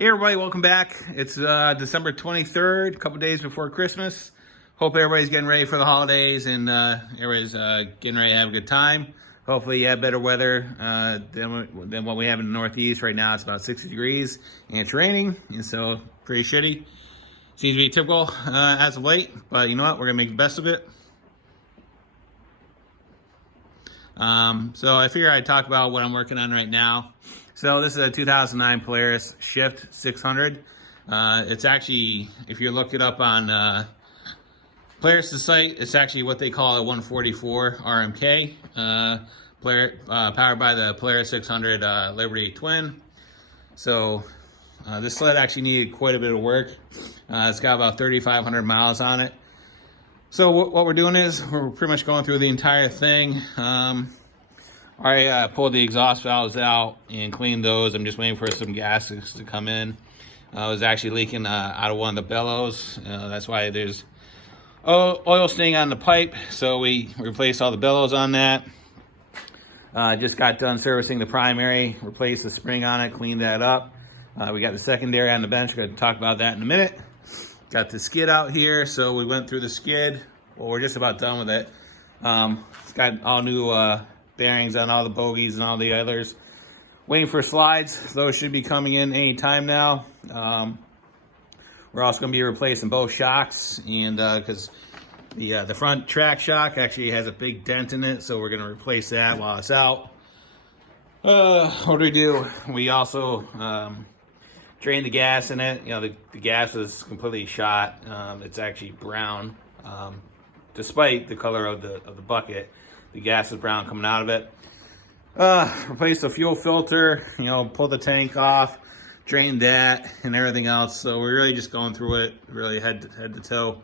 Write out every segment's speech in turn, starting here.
Hey everybody, welcome back. It's December 23rd, a couple days before Christmas. Hope everybody's getting ready for the holidays and everybody's getting ready to have a good time. Hopefully you have better weather than what we have in the Northeast. Right now it's about 60 degrees and it's raining, and so pretty shitty. Seems to be typical as of late, but you know what? We're gonna make the best of it. So I figure I'd talk about what I'm working on right now. So this is a 2009 Polaris SHIFT 600. It's actually, if you look it up on Polaris' site, it's actually what they call a 144 RMK, powered by the Polaris 600 Liberty Twin. So this sled actually needed quite a bit of work. It's got about 3,500 miles on it. So what we're doing is we're pretty much going through the entire thing. I pulled the exhaust valves out and cleaned those. I'm just waiting for some gases to come in. It was actually leaking out of one of the bellows. That's why there's oil staying on the pipe. So we replaced all the bellows on that. Just got done servicing the primary, replaced the spring on it, cleaned that up. We got the secondary on the bench. We're going to talk about that in a minute. Got the skid out here, so we went through the skid. Well, we're just about done with it. It's got all new bearings on all the bogies and all the others. Waiting for slides. Those should be coming in any time now. We're also going to be replacing both shocks, and because the front track shock actually has a big dent in it, so we're going to replace that while it's out. What do? We also drain the gas in it. You know, the gas is completely shot. It's actually brown, despite the color of the bucket. The gas is brown coming out of it. Replace the fuel filter, you know, pull the tank off, drain that and everything else. So we're really just going through it, really head to toe.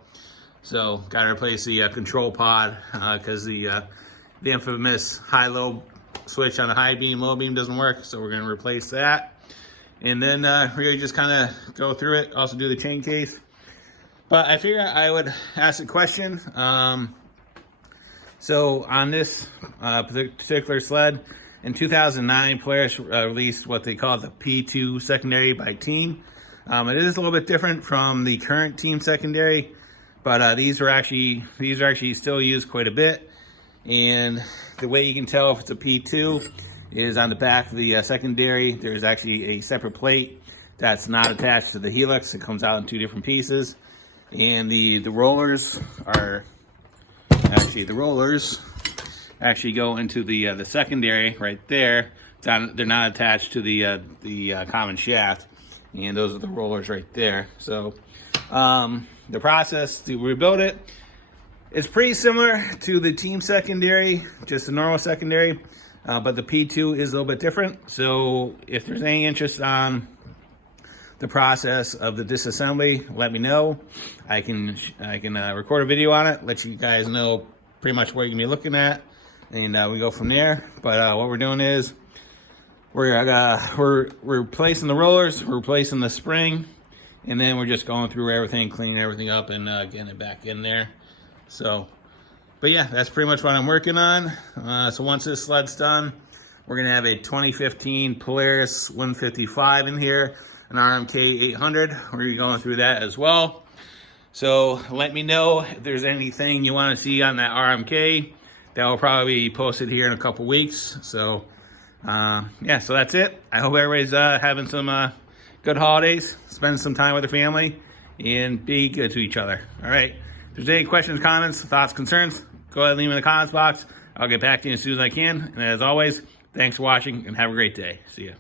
So got to replace the control pod because the infamous high-low switch on the high beam, low beam doesn't work. So we're going to replace that. And then really just kind of go through it, also do the chain case. But I figured I would ask a question. So on this particular sled, in 2009, Polaris released what they call the P2 secondary by team. It is a little bit different from the current team secondary, but these are actually still used quite a bit. And the way you can tell if it's a P2 is on the back of the secondary. There's actually a separate plate that's not attached to the helix. It comes out in two different pieces, and the rollers actually go into the secondary right there. They're not attached to the common shaft, and those are the rollers right there. So the process to rebuild it is pretty similar to the team secondary, just a normal secondary, but the P2 is a little bit different. So if there's any interest on the process of the disassembly, let me know. I can record a video on it, let you guys know pretty much what you're gonna be looking at, and we go from there. But what we're doing is we're replacing the rollers, we're replacing the spring, and then we're just going through everything, cleaning everything up, and getting it back in there. So, but yeah, that's pretty much what I'm working on. So once this sled's done, we're gonna have a 2015 Polaris 155 in here, an RMK 800. We're gonna be going through that as well. So let me know if there's anything you want to see on that RMK. That will probably be posted here in a couple weeks. So yeah, so that's it. I hope everybody's having some good holidays, spend some time with their family, and be good to each other. All right. If there's any questions, comments, thoughts, concerns, go ahead and leave them in the comments box. I'll get back to you as soon as I can. And as always, thanks for watching and have a great day. See ya.